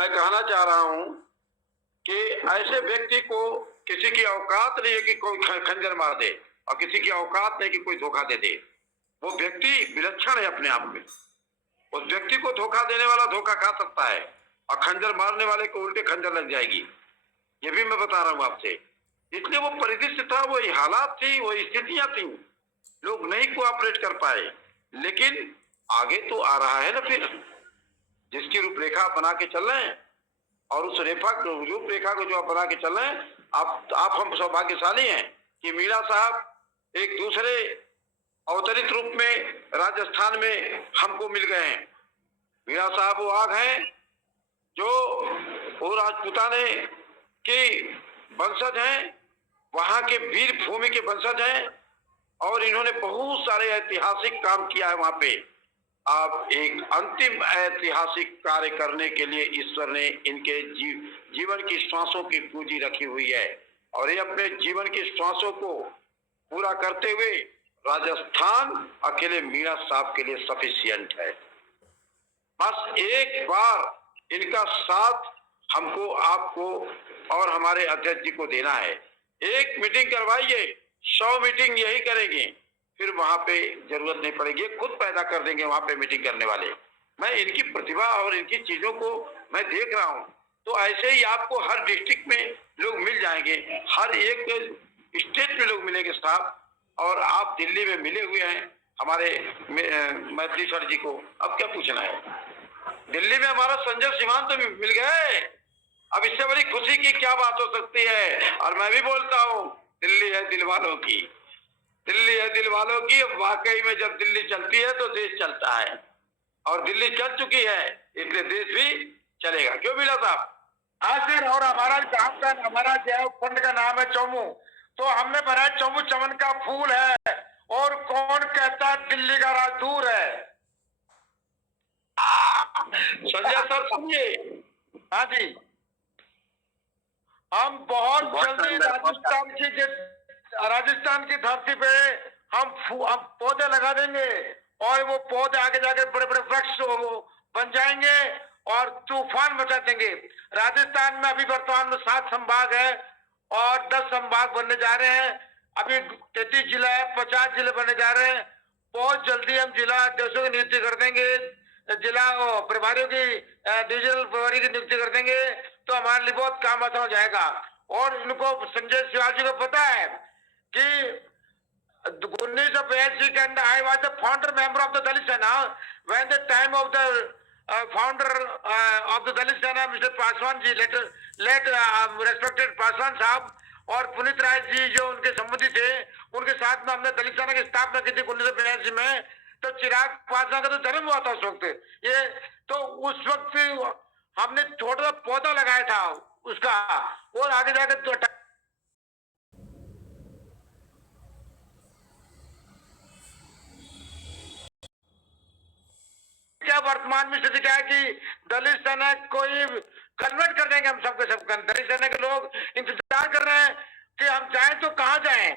मैं कहना चाह रहा हूं कि ऐसे व्यक्ति को किसी की औकात नहीं है कि कोई खंजर मार दे और किसी की औकात नहीं कि कोई धोखा दे दे। वो व्यक्ति विलक्षण है अपने आप में। उस व्यक्ति को धोखा देने वाला धोखा खा सकता है और खंजर मारने वाले को उल्टे खंजर लग जाएगी। ये भी मैं बता रहा हूं आपसे। इसलिए वो परिदृश्य था, वही हालात थी, वही स्थितियां थी। लोग नहीं कोऑपरेट कर पाए, लेकिन आगे तो आ रहा है ना। फिर जिसकी रूपरेखा बना के चल रहे हैं और उस रूपरेखा को जो आप बना के चल रहे हैं, आप हम सौभाग्यशाली हैं कि मीणा साहब एक दूसरे अवतरित रूप में राजस्थान में हमको मिल गए हैं। मीणा साहब वो आग हैं जो वो राजपूताने के वंशज हैं, वहां के वीर भूमि के वंशज हैं और इन्होंने बहुत सारे ऐतिहासिक काम किया है वहां पे। अब एक अंतिम ऐतिहासिक कार्य करने के लिए ईश्वर ने इनके जीवन की श्वासों की पूंजी रखी हुई है और ये अपने जीवन की श्वासों को पूरा करते हुए राजस्थान अकेले मीणा साहब के लिए सफिशिएंट है। बस एक बार इनका साथ हमको, आपको और हमारे अध्यक्ष जी को देना है। एक मीटिंग करवाइए, 100 मीटिंग यही करेंगे, फिर वहां पे जरूरत नहीं पड़ेगी, खुद पैदा कर देंगे वहां पे मीटिंग करने वाले। मैं इनकी प्रतिभा और इनकी चीजों को मैं देख रहा हूं। तो ऐसे ही आपको हर डिस्ट्रिक्ट में लोग मिल जाएंगे, हर एक स्टेट में लोग मिलेंगे साहब। और आप दिल्ली में मिले हुए हैं हमारे मैत्री सर जी को, अब क्या पूछना है। दिल्ली में हमारा संजय सिवान तो मिल गए, अब इससे बड़ी खुशी की क्या बात हो सकती है। और मैं भी बोलता हूँ, दिल्ली है दिल वालों की, दिल्ली है दिल वालों की। वाकई में जब दिल्ली चलती है तो देश चलता है और दिल्ली चल चुकी है, इसलिए देश भी चलेगा। क्यों मीणा साहब? हाँ सर, और हमारा जो फंड का नाम है चौमू, तो हमने बनाया चौमू चमन का फूल है। और कौन कहता दिल्ली का राज दूर है। संजय सर सुनिए। हाँ जी, हम बहुत जल्दी राजस्थान की धरती पे हम पौधे लगा देंगे और वो पौधे आगे जाके बड़े बड़े वृक्ष बन जाएंगे और तूफान मचा देंगे। राजस्थान में अभी वर्तमान में 7 संभाग है और 10 संभाग बनने जा रहे हैं। अभी 33 जिला है, 50 जिले बनने जा रहे हैं। बहुत जल्दी हम जिला अध्यक्षों की नियुक्ति कर देंगे, जिला प्रभारियों की, डिविजनल प्रभारी की नियुक्ति कर देंगे, तो हमारे लिए बहुत काम आसान हो जाएगा। और इनको संजय शिवाजी को पता है कि 1982 के अंदर I was the founder member of the Dalit Sena when the time of the founder of the Dalit Sena mister Paswan ji, late respected Paswan साहब और पुनीत राय जी जो उनके संबंधी थे, उनके साथ में हमने दलित सेना की स्थापना की थी 1982 में। तो चिराग पासवान का तो जन्म हुआ था उस वक्त। ये तो उस वक्त हमने छोटा सा पौधा लगाया था उसका, और आगे जाकर क्या वर्तमान में स्थिति क्या है कि दलित सेना कोई कन्वर्ट कर देंगे हम सबके सब। दलित सेना के लोग इंतजार कर रहे हैं कि हम जाएं तो कहां जाएं,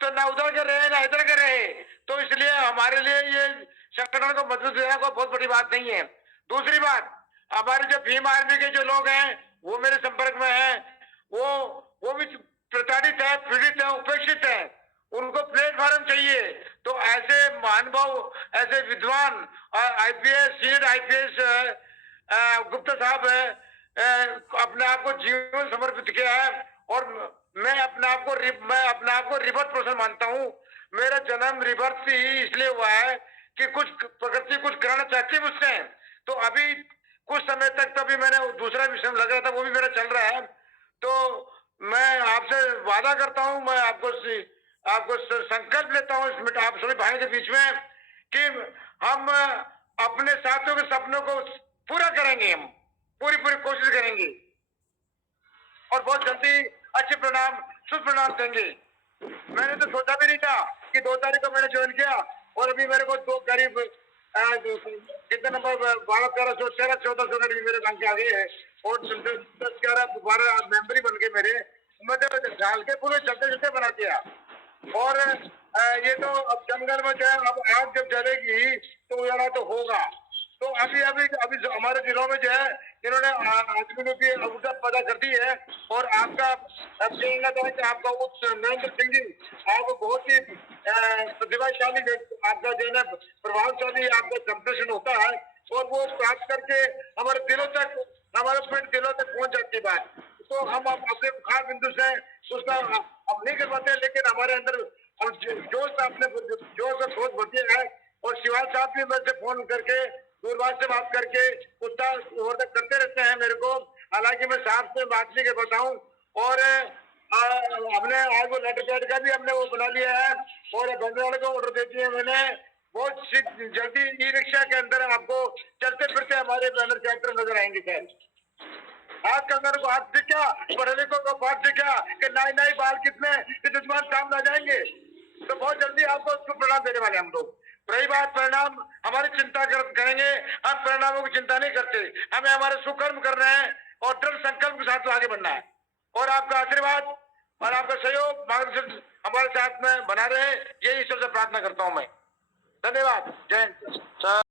तो ना उधर के रहे ना इधर के रहे। तो इसलिए हमारे लिए ये संगठन को मजबूत देना कोई बहुत बड़ी बात नहीं है। दूसरी बात, हमारे जो भीम आर्मी के जो लोग हैं वो मेरे संपर्क में हैं, वो भी प्रताड़ित है, पीड़ित है, उपेक्षित है, उनको प्लेटफॉर्म चाहिए। तो ऐसे महानुभाव, ऐसे विद्वान आईपीएस, सीनियर आईपीएस गुप्ता साहब है, अपने आप को जीवन समर्पित किया है। और मैं अपने आप को रिबर्थ पर्सन मानता हूँ। मेरा जन्म रिबर्थ ही इसलिए हुआ है कि कुछ प्रकृति कुछ कराना चाहती है मुझसे। तो अभी कुछ समय तक तो अभी मैंने दूसरा मिशन लग रहा था, वो भी मेरा चल रहा है। तो मैं आपसे वादा करता हूँ, मैं आपको संकल्प लेता हूँ इसमें आप सभी भाइयों के बीच में कि हम अपने साथियों के सपनों को पूरा करेंगे, हम पूरी कोशिश करेंगे और बहुत जल्दी अच्छे परिणाम, शुभ परिणाम देंगे। मैंने तो सोचा भी नहीं था कि 2 तारीख को मैंने ज्वाइन किया और अभी मेरे को 2 करीब कितने नंबर 12, 13, 14 करीब मेरे बैंक के आ गए हैं और 10, 11, 12 मेंबर ही बन गए मेरे। मैं तो डाल के पूरे चलते बना दिया। और ये तो अब जंगल में जो है, अब आग जब जलेगी तो उजाला तो होगा। तो अभी हमारे जिलों में जो है इन्होंने आदमियों की ऊर्जा पैदा कर दी है। और आपका अब कहना था कि आपका उस नरेंद्र सिंह जी आप बहुत ही प्रतिभाशाली आपका जो है ना प्रभावशाली आपका कंप्रेशन होता है और वो प्राप्त करके हमारे दिलों तक हमारे पेट दिलों तक पहुंच जाती है बात। तो हम अपने बुखार बिंदु से उसका हम नहीं कर पाते, लेकिन हमारे अंदर अब जोश अपने जोश और सोच बढ़ती है। और शिवाल साहब भी मेरे से फोन करके दूरभाष से बात करके उत्साह वर्धक करते रहते हैं मेरे को। हालांकि मैं साहब से बात नहीं कर पाता हूँ। और हमने आज वो लेटर पैड का भी हमने वो बना लिया है और बनने वाले को ऑर्डर दे दिया मैंने। बहुत जल्दी ई रिक्शा के अंदर आपको चलते फिरते हमारे बैनर कैरेक्टर नजर आएंगे सर। हाथ कंगन को हाथ दिखा, पढ़े लिखों को बात दिखा कि नाई नाई बाल कितने कि दुश्मन सामने आ जाएंगे। तो बहुत जल्दी आपको उसको परिणाम देने वाले हम लोग। रही बात परिणाम, हमारी चिंता करेंगे, हम परिणामों की चिंता नहीं करते। हमें हमारे सुकर्म कर रहे हैं और दृढ़ संकल्प के साथ आगे बढ़ना है। और आपका आशीर्वाद और आपका सहयोग मार्गदर्शन हमारे साथ में बना रहे, यही ईश्वर से प्रार्थना करता हूं मैं। धन्यवाद। जय हिंद।